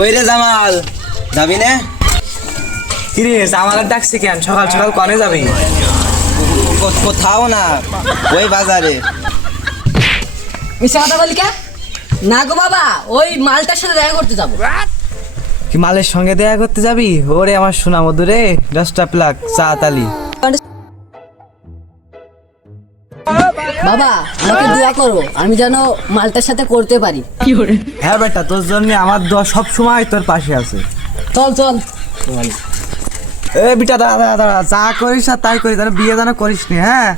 ওই রে জামাল, যাবি না? কি রে জামালের ডাকছি কেন? সকাল সকাল কনে যাবি? কোথাও না, ওই বাজারে। মিশা কথা বলি কে? না গো বাবা, ওই মালটার সাথে দেখা করতে যাবো। কি মালের সঙ্গে দেখা করতে যাবি? ওরে আমার সোনা মধু রে, দশটা প্লাক চা তালি। বাবা আমাকে দোয়া করো, আমি যেন মালটার সাথে করতে পারি। হ্যাঁ বেটা, তোর জন্য আমার দোয়া সব সময় তোর পাশে আছে। চল চল। এ বিটা দাঁড়া দাঁড়া দাঁড়া, যা করিস আর তাই করিস, বিয়ে যেন করিস নি। হ্যাঁ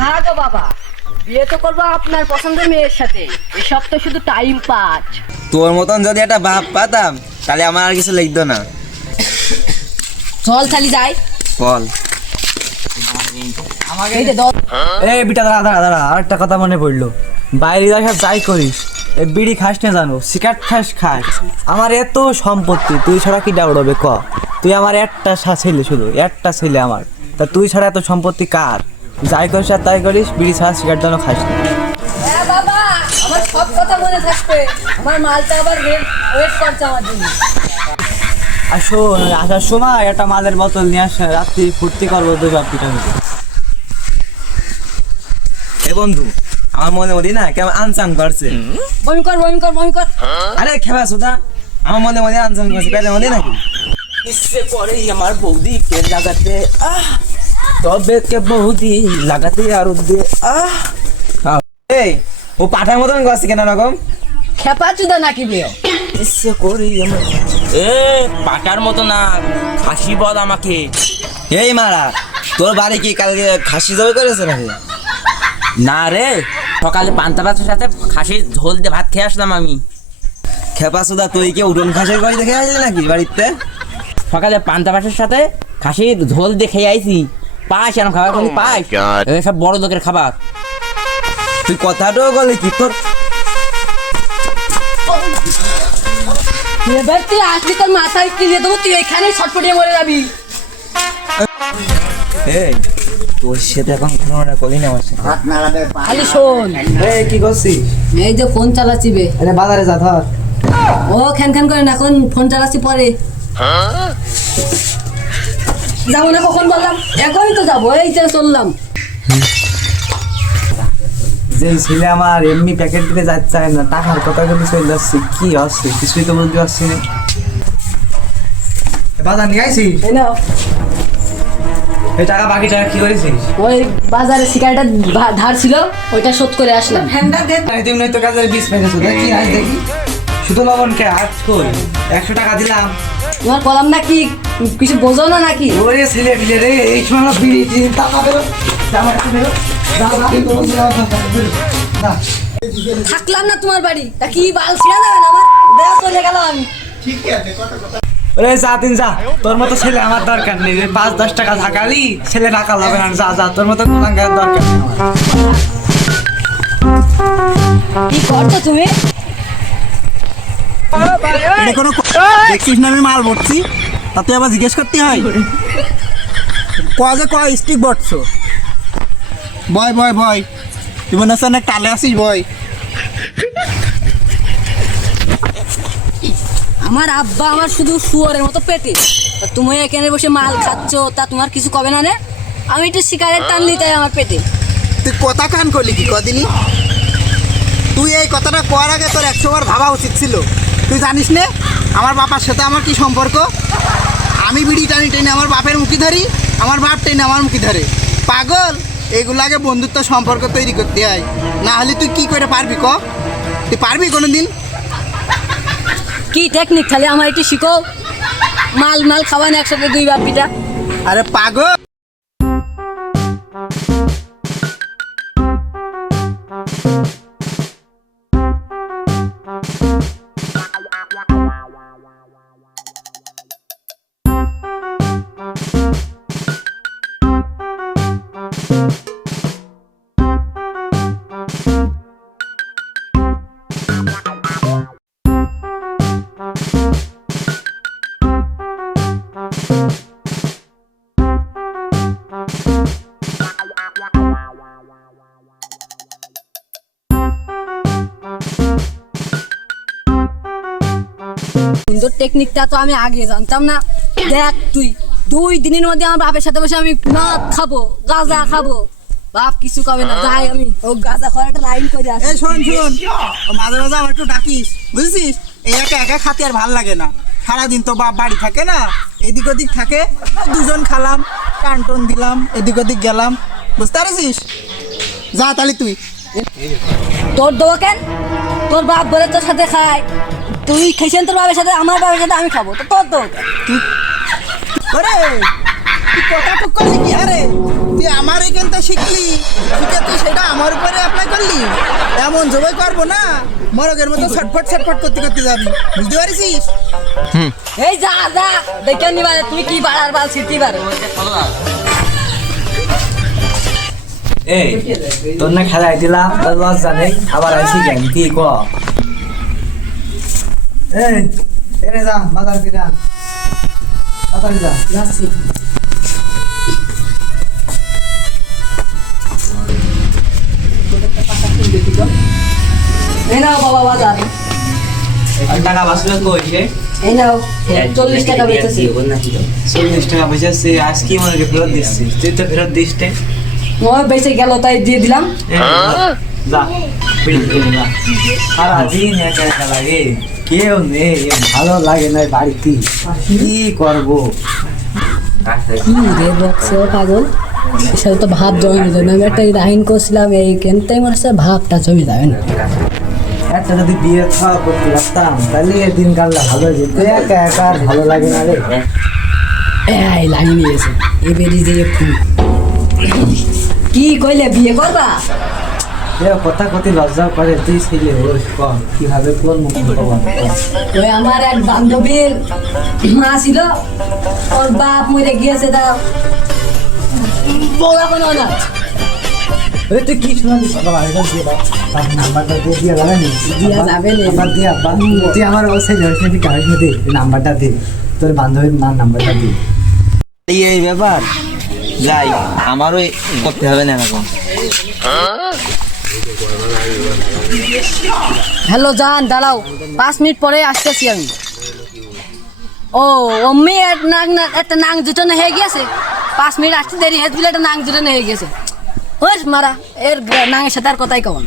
না গো বাবা, বিয়ে তো করবো আপনার পছন্দের মেয়ের সাথে, এসব তো শুধু টাইম পাস। তোর মতন যদি একটা বাপ পাতাম তাহলে আমার আর কিছু লিখতো না। চল তালি যাই। বল। এই যে দল। এই বিটা দাঁড়া দাঁড়া দাঁড়া, আর একটা কথা মনে পড়লো। বাইরে যা সব যাই করিস, এই বিড়ি খাস না জানো, সিগারেট খাস খাস। আমার এত সম্পত্তি, তুই ছাড়া কি ডাউড়বে ক? তুই আমার একটা ছেলে, শুধু একটা ছেলে আমার, তা তুই ছাড়া এত সম্পত্তি কার? যাই করিস আর তাই করিস, বিড়ি ছাড়া সিগারেট যেন খাস না। হ্যাঁ বাবা, আমার সব কথা মনে থাকবে। আমার মালটা আবার ওয়েট করছে আমার জন্য। আর শোন, আসার সময় একটা মালের বোতল নিয়ে আসে, রাত্রি ফুর্তি করবো তো সব পিঠা পিঠে। এ বন্ধু, আমার মনে মনে না কেমন আনচান করছে। বমি কর বমি কর বমি কর। আরে খেবা সুদা, আমার মনে মনে আনচান করছে, পেলে মনে নাকি? ইচ্ছে করে আমার বৌদিকে লাগাতে, তবে কে বৌদি লাগাতে আর দে। এই ও পাঠার মতন করছে কেন রকম? খেপা চুদা নাকি বিয়ে? ইচ্ছে করি আমার। এ পাটার মতো না, খাসি বল আমাকে। এই মারা, তোর বাড়ি কি কালকে খাসি জবাই করেছে নাকি? না রে, সকালে পান্তা ভাতের সাথে খাসির ঝোল দিয়ে ভাত খেয়ে আসলাম আমি। খেপা সুদা, তুই কি উড়ন খাসির বাড়ি দেখে আসলি নাকি বাড়িতে? সকালে পান্তা ভাতের সাথে খাসির ঝোল দিয়ে খেয়ে আইছি। পাস এরকম খাবার কোনো পাস? সব বড় লোকের খাবার। তুই কথাটাও বলে কি তোর? এবার তুই আসলি, তোর মাথায় কিনে দেবো, তুই এখানেই ছটফটিয়ে মরে যাবি। এই তোর সাথে এখন ঘটনাটা করি না আমার সাথে। খালি শোন, এই কি করছিস? এই যে ফোন চালাচ্ছি বে। আরে বাজারে যা ধর। ও খ্যান খ্যান করে না, এখন ফোন চালাচ্ছি পরে। যাবো না কখন বললাম? এখনই তো যাবো, এই যে চললাম। যে ছেলে আমার এমনি প্যাকেট দিতে যাচ্ছে না, টাকার কথা কিন্তু চলে যাচ্ছে, কি হচ্ছে কিছুই তো বুঝতে পারছি না। বাজার নিয়ে আইছিস? এই নাও। এই টাকা, বাকি টাকা কি করেছিস? ওই বাজারে সিগারেটের ধার ছিল, ওইটা শোধ করে আসলাম। তুমি নয়তো কাজের বিষ পেয়েছো, দেখি আজ দেখি। শুধু লবণকে আজ কই 100 টাকা দিলাম। তোমার কলাম নাকি কিছু বোঝো না নাকি? ওরে ছেলে মিলে রে, এই সময় বিড়ি টিন টাকা বেরো, জামা একটু বেরো, থাকলাম না তোমার বাড়ি, তা কি বাল ছিঁড়ে যাবে না আমার? দেয়া চলে গেল আমি। ওরে যা দিন যা, তোর মতো ছেলে আমার দরকার নেই। 5-10 টাকা থাকালি ছেলে টাকা লাগবে না। যা যা, তোর মতো কোলাঙ্গার দরকার নেই আমার। কি করছো তুমি? দেখছিস না আমি মাল ভরছি, তা তুই আবার জিজ্ঞেস করতে হয়? কয় স্টিক বটছো? বয় বয় বয়, তুই মনে হচ্ছে অনেক টালে আসিস, বয়। আমার আব্বা আমার শুধু শুয়োরের মতো পেটে, তা তুমি এখানে বসে মাল খাচ্ছ, তা তোমার কিছু কবে না রে? আমি একটু সিগারেট টানলি তাই আমার পেটে। তুই কথা কান করলি কি কদিনই? তুই এই কথাটা করার আগে তোর 100 বার ভাবা উচিত ছিল। তুই জানিস নে আমার বাবার সাথে আমার কি সম্পর্ক? আমি বিড়ি টানি টেনে আমার বাপের মুখি ধরি, আমার বাপ টেনে আমার মুখি ধরে। পাগল, এগুলাকে বন্ধুত্ব সম্পর্ক তৈরি করতে হয়, না হলে তুই কি করে পারবি ক? তুই পারবি কোনো দিন? কি টেকনিক খালি আমার একটু শিখো। মাল মাল খাওয়ান একসাথে 2 বাপ পিঠা। আরে পাগল, তোর টেকনিকটা তো আমি আগে জানতাম না। দেখ তুই 2 দিনের মধ্যে আমার বাপের সাথে বসে আমি মদ খাবো, গাঁজা খাবো, বাপ কিছু কবে না। যাই আমি ও গাঁজা খাওয়ার একটা লাইন করে আসি। এই শোন ও মাঝে মাঝে আমার একটু ডাকিস, বুঝছিস? এই একা একা খাতে আর ভাল লাগে না। সারাদিন তো বাপ বাড়ি থাকে না, এদিক ওদিক থাকে, দুজন খালাম, টান দিলাম, এদিক ওদিক গেলাম, বুঝতে পারছিস? যা তাহলে তুই। তোর দেবো কেন? তোর বাপ বলে তোর সাথে খায়, তুই খেয়েছেন তোর বাপের সাথে, আমার বাপের সাথে আমি খাবো, তো তোর দেবো কেন? ওরে তুই কথা টুক করলি কি? আরে তুই আমার এখানটা শিখলি, শিখে তুই সেটা আমার উপরে অ্যাপ্লাই করলি? এমন জবাই করবো না, মরগের মতো ছটফট করতে করতে যাবি, বুঝতে পারিস? এই যা যা দেখে নিবারে, তুমি কি বাড়ার বাল ছিটি বারে। এই তোর না খেলাই দিলাম, তোর লস জানে আবার আইসি কেন? কি ক? এই এনে যা বাজার কিনা, তাড়াতাড়ি যা। যাচ্ছি। এই নাও বাবা বাজার, আর টাকা বাঁচলো কই রে? এই নাও 40 টাকা বেচেছি। 40 টাকা বেঁচেছে, আজ কি মনে করে ফেরত দিচ্ছিস? তুই তো ফেরত দিস নে। ও বেঁচে গেল তাই দিয়ে দিলাম। যা বিড়ি কিনে যা। সারাদিন একা একা লাগে, কেউ নেই, ভালো লাগে না বাড়িতে, কি করবো? কি রে বক্সে পাগল, এসব তো ভাব জমে যাবে না। আমি একটা লাইন করছিলাম, এই কেনটাই মনে হচ্ছে ভাবটা জমে যাবে না। একটা যদি বিয়ে খাওয়া করতে পারতাম তাহলে দিন কালটা ভালো যেত। একা একা আর ভালো লাগে না রে। এই লাইন নিয়েছে এবারে যে একটু কি কইলে বিয়ে করবা? কথা কতি লজ্জা করে, তুই ছেলে ওর কর কিভাবে কোন মুখ ওই আমার এক বান্ধবীর মা ছিল, ওর বাপ মরে গিয়েছে, তা বউ এখন অনাথ। তুই কি শোনাবি? নাম্বারটা দিয়ে দিয়ে যাবে নি? দিয়া যাবে নে। নাম্বার দিয়ে আব্বা, তুই আমার অবস্থায় যাস না, তুই কাগজ দে, নাম্বারটা দে, তোর বান্ধবীর মার নাম্বারটা দে। এই ব্যাপার, যাই আমারও করতে হবে না এরকম। হ্যালো জান, দাঁড়াও 5 মিনিট পরে আসতেছি আমি। ও অম্মি একটা নাং জুটানো হয়ে গিয়েছে, 5 মিনিট আসতে দেরি হয়ে বলে একটা নাং জুটানো হয়ে গেছে। ওই মারা এর নাঙের সাথে আর কথাই কম।